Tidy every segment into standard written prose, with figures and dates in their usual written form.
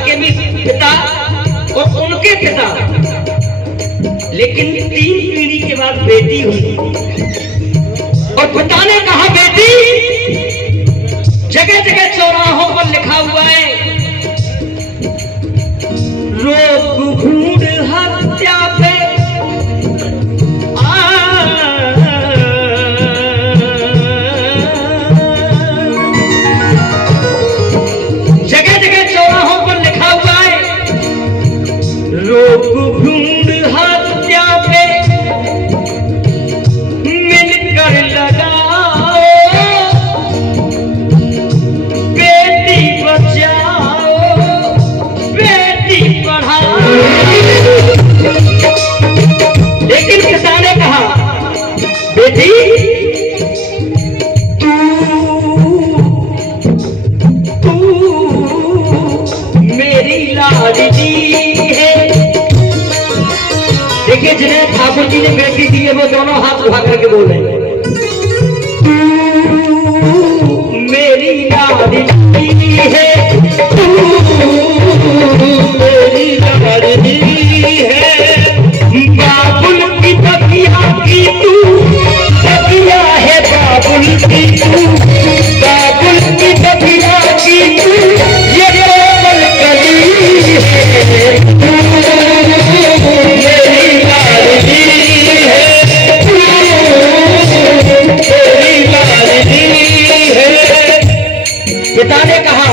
के भी पिता और उनके पिता, लेकिन 3 पीढ़ी के बाद बेटी हुई और पिता ने कहा बेटी, जगह जगह चौराहों पर लिखा हुआ है रोक भ्रूण हत्या पे जगह जगह चौराहों पर लिखा हुआ है रोक भ्रूण हत्या पे मिलकर लगाओ, बेटी बचाओ बेटी पढ़ाओ। लेकिन पिता ने कहा बेटी तू मेरी लाडली है। देखिए जिन्हें ठाकुर जी ने बेटी दी है वो दोनों हाथ उठा करके बोल रहे हैं तू मेरी लाडली है, तू मेरी लाडली है। बाबुल की बगिया की तू बगिया है, बाबुल की तू बाबुल की बगिया की तू ये कोमल कली है, तू मेरी लाडली है, तू मेरी लाडली है। पिता ने कहा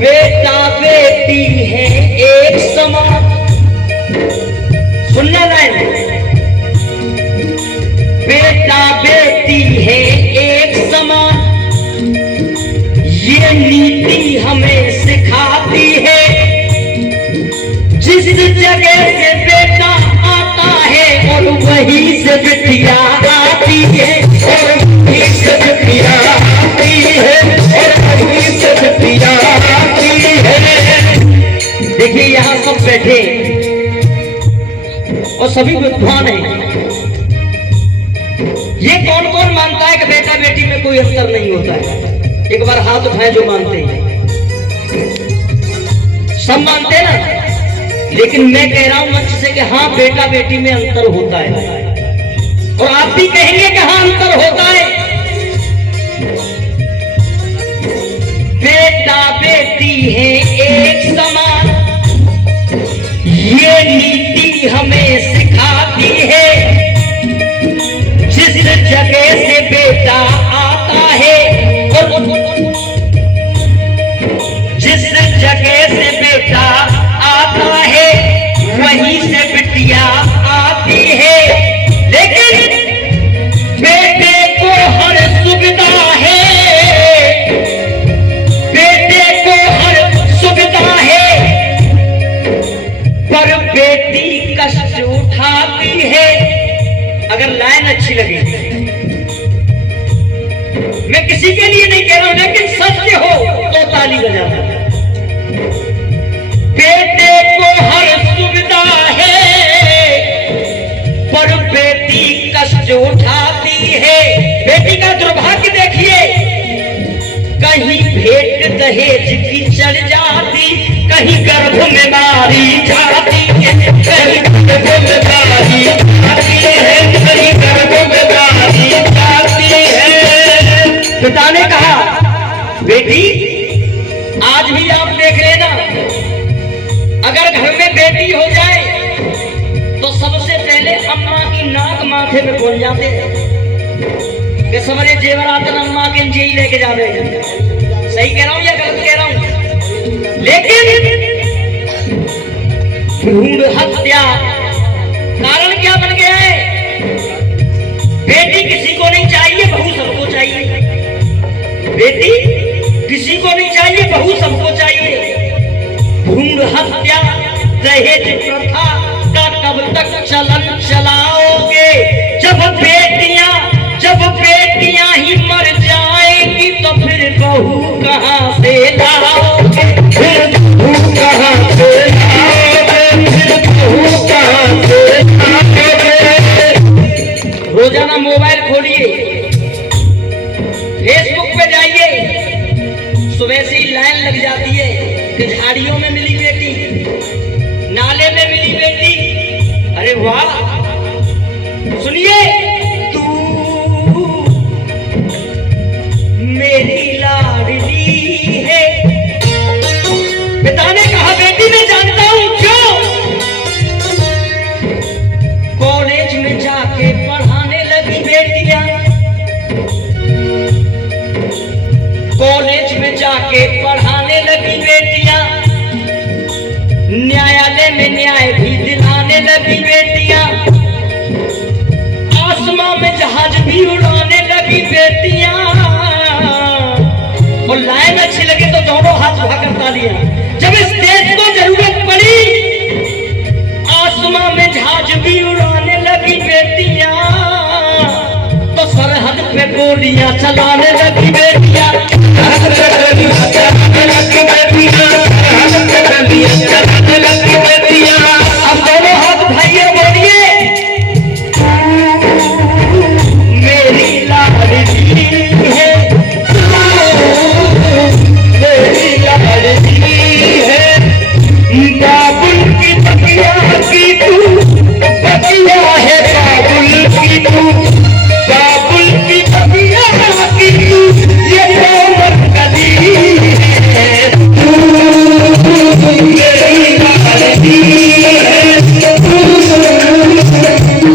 बेटा बेटी है एक समान। सुनना लाइन, बेटा बेटी है एक समान, ये नीति हमें सिखाती है। जिस जगह से बेटा आता है और वहीं से बिटिया आती है, और वहीं से बिटिया आती है, और वहीं से बिटिया आती है। देखिए यहाँ सब बैठे और सभी विद्वान हैं। ये कौन कौन मानता है कि बेटा बेटी में कोई अंतर नहीं होता है? एक बार हाथ उठाए जो मानते हैं। सब मानते हैं ना? लेकिन मैं कह रहा हूं मंच से कि हाँ बेटा बेटी में अंतर होता है, और आप भी कहेंगे कि हाँ अंतर होता है। बेटा बेटी है एक समान, ये नीति हमें सिखाती है। जिस जगह से बेटा आता है और जिस जगह से बेटा आता है वहीं से बिटिया आती है। लेकिन बेटे को हर सुविधा है, बेटे को हर सुविधा है, पर बेटी कष्ट उठाती है। अगर लाइन अच्छी लगे, मैं किसी के लिए नहीं कह रहा हूं, लेकिन सत्य हो तो ताली बजाना। बेटे को हर सुविधा है, पर बेटी कष्ट उठाती है। बेटी का दुर्भाग्य देखिए, कहीं भेंट दहेज की चढ़ जाती, कहीं गर्भ में मारी जाती है, कहीं गर्भ में मारी जाती है, कहीं गर्भ में मारी जाती है। पिता ने कहा बेटी आज भी आप देख लेना, अगर घर में बेटी हो जाए तो सबसे पहले अम्मा की नाक माथे में बोल जाते हैं कि समझे जेवरात अम्मा के जेई लेके जा रहे हैं। सही कह रहा हूं या गलत कह रहा हूं? लेकिन भ्रूण हत्या कारण क्या बन गया है? बेटी किसी को नहीं चाहिए, बहू सबको चाहिए। बेटी किसी को नहीं चाहिए, बहू सबको चाहिए। भ्रूण हत्या दहेज प्रथा का कब तक चलन चलाओगे? जब बेटियां ही मर जाएंगी तो फिर बहू कहां से लाओगे? फिर बहू कहां से लाओगे? फिर बहू कहां से लाओगे? रोजाना मोबाइल खोलिए, फेसबुक पे जाइए, सुबह से लाइन लग जाती है कि झाड़ियों में मिली बेटी, नाले में मिली बेटी। अरे वाह, सुनिए, तू मेरी लाडली है। पिता ने कहा बेटी मैं जानता हूं क्यों। कॉलेज में जाके पढ़ाने लगी बेटियां, कॉलेज में जाके पढ़ाने लगी बेटियां, न्यायालय में न्याय भी दिलाने लगी बेटियां, आसमां में जहाज भी उड़ाने लगी बेटियां। और लाइन अच्छी लगी तो दोनों हाथ उठाकर तालियां। जब इस देश को जरूरत पड़ी, आसमां में जहाज भी उड़ाने लगी बेटियां, तो सरहद पे गोलियां चलाने लगी बेटियां। अब दोनों हाथ उठाइए, बोलिए मेरी लाडली है, मेरी लाडली है। बाबुल की बगिया की तू बगिया है, बाबुल की तू, बाबुल की बगिया की तू, ये कोमल कली है। तू मेरी लाडली है, तू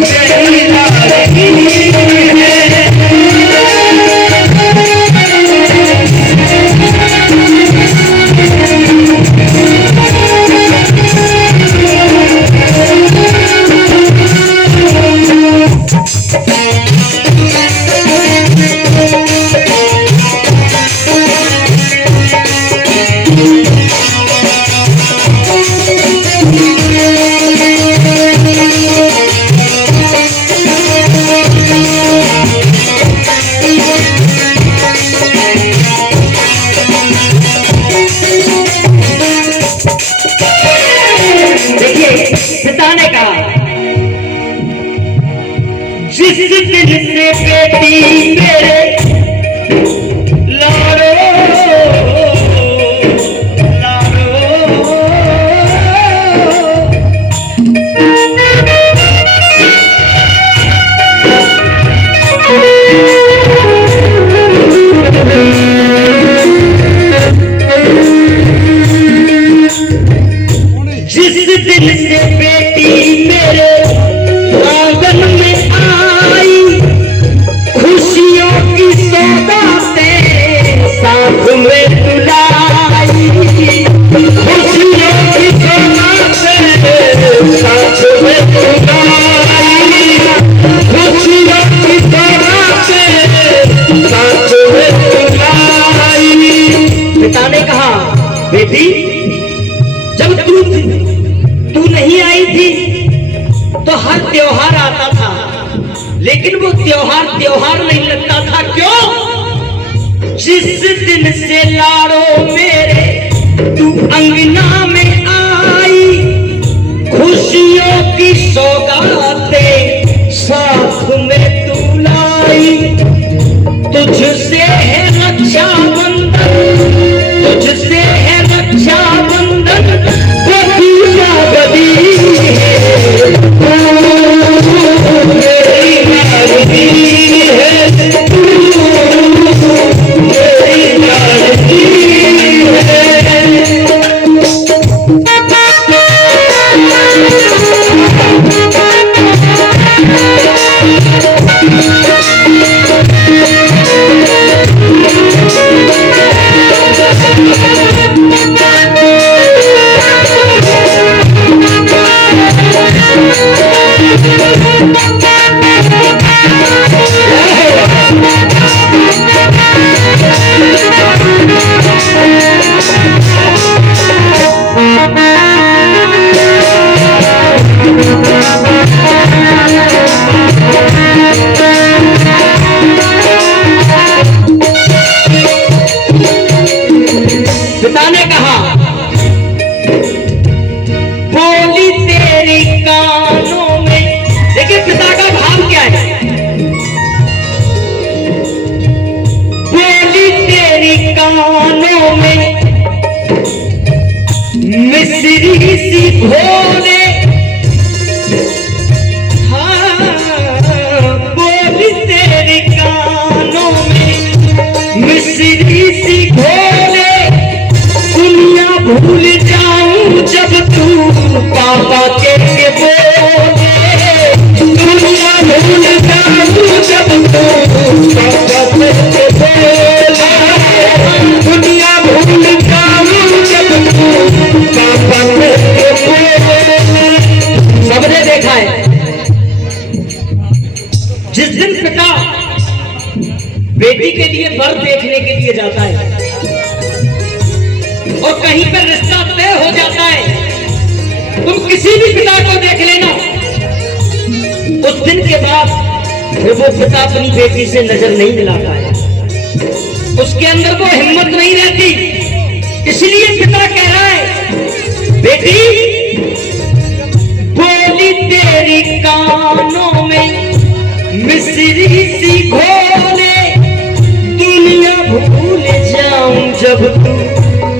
मेरी लाडली है। पिता ने कहा जिस दिन से बेटी मेरे लाडो लाडो, जिस दिन से बेटी मेरे आंगन में आई, खुशियों की सौगातें साथ में तुलाई, खुशियों की सौगातें साथ में तुलाई, खुशियों की सौगातें साथ में तुलाई। पिता ने कहा बेटी जब तू नहीं आई थी तो हर त्योहार आता था, लेकिन वो त्योहार नहीं लगता था। क्यों? जिस दिन से लाडो मेरे तू अंगना में आई, खुशियों की सौगातें साथ में तू लाई, तुझसे है रक्षा बंधन, तुझसे है रक्षा बंधन, बदिया बदी है, मेरी लाडली है, मेरी लाडली है। पिता ने कहा बोली तेरी कानों में, देखिए पिता का भाव क्या है, बोली तेरी कानों में भूल जाऊं जब तू पापा के बोले, दुनिया भूल जाऊं जब तू पापा के बोले, दुनिया भूल जाऊं जब तू पापा के बोले। सबने देखा है जिस दिन पिता बेटी के लिए वर देखने के लिए जाता है और कहीं पर रिश्ता तय हो जाता है, तुम किसी भी पिता को देख लेना, उस दिन के बाद फिर वो पिता अपनी बेटी से नजर नहीं मिलाता है, उसके अंदर वो हिम्मत नहीं रहती। इसलिए पिता कह रहा है, बेटी बोली तेरी कानों में मिश्री सी घोले, दुनिया भूल जाऊं जब तू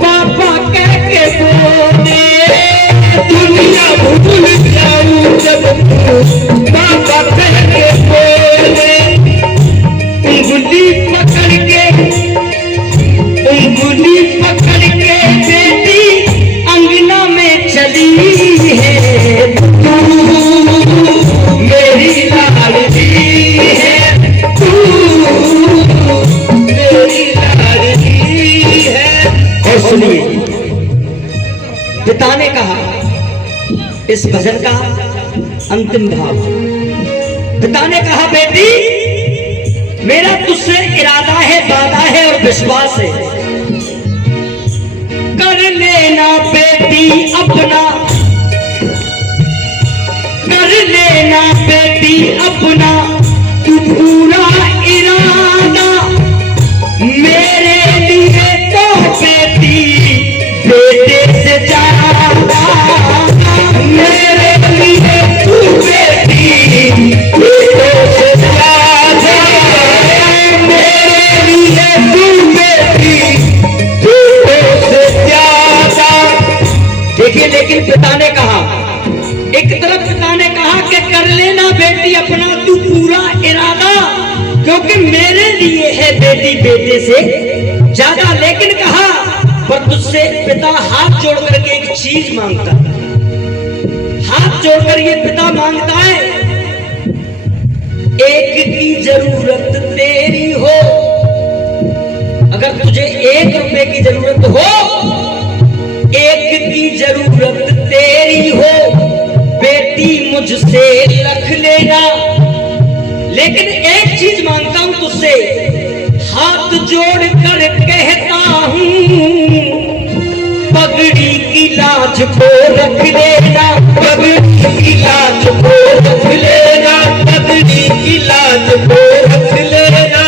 पापा कह के बोले, दुनिया भूल जाऊं जब तू पापा कह के बोले। उंगली पकड़ के बेटी अंगना में चली है, तू मेरी लाडली है, तू मेरी लाडली है। और सुनिए, पिता ने कहा इस भजन का अंतिम भाव, पिता ने कहा बेटी मेरा तुझसे इरादा है, वादा है और विश्वास है, कर लेना बेटी अपना, कर लेना बेटी अपना तू पूरा इरादा, मेरे लिए तो बेटी बेटे से ज्यादा, मेरे लिए तू बेटी बेटे से ज्यादा, मेरे लिए तू बेटी बेटे से ज्यादा। देखिए, लेकिन पिता ने कहा, एक तरफ पिता ने कहा कि कर लेना बेटी अपना तू पूरा इरादा, क्योंकि मेरे लिए है बेटी बेटे से ज्यादा, लेकिन कहा पर तुझसे पिता हाथ जोड़ करके एक चीज मांगता, हाथ जोड़कर ये पिता मांगता है, एक की जरूरत तेरी हो, अगर तुझे 1 रुपए की जरूरत हो, 1 की जरूरत तेरी हो, बेटी मुझसे रख लेना, लेकिन एक चीज मांगता हूं तुझसे, हाथ जोड़ कर कहता हूं, पगड़ी की लाज को रख लेना, पगड़ी की लाज को रख लेना, पगड़ी की लाज को रख लेना।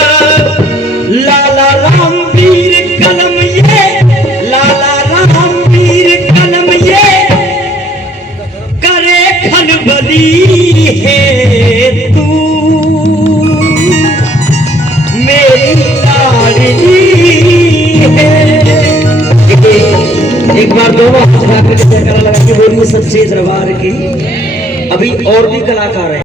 लाला राम वीर कलम ये, लाला राम वीर कलम ये, करे खलबली है तू मेरी लाडली है। एक बार दोनों हाथ उठा करके जयकारा लगा के बोलिए सच्चे दरबार की। अभी और भी कलाकार हैं।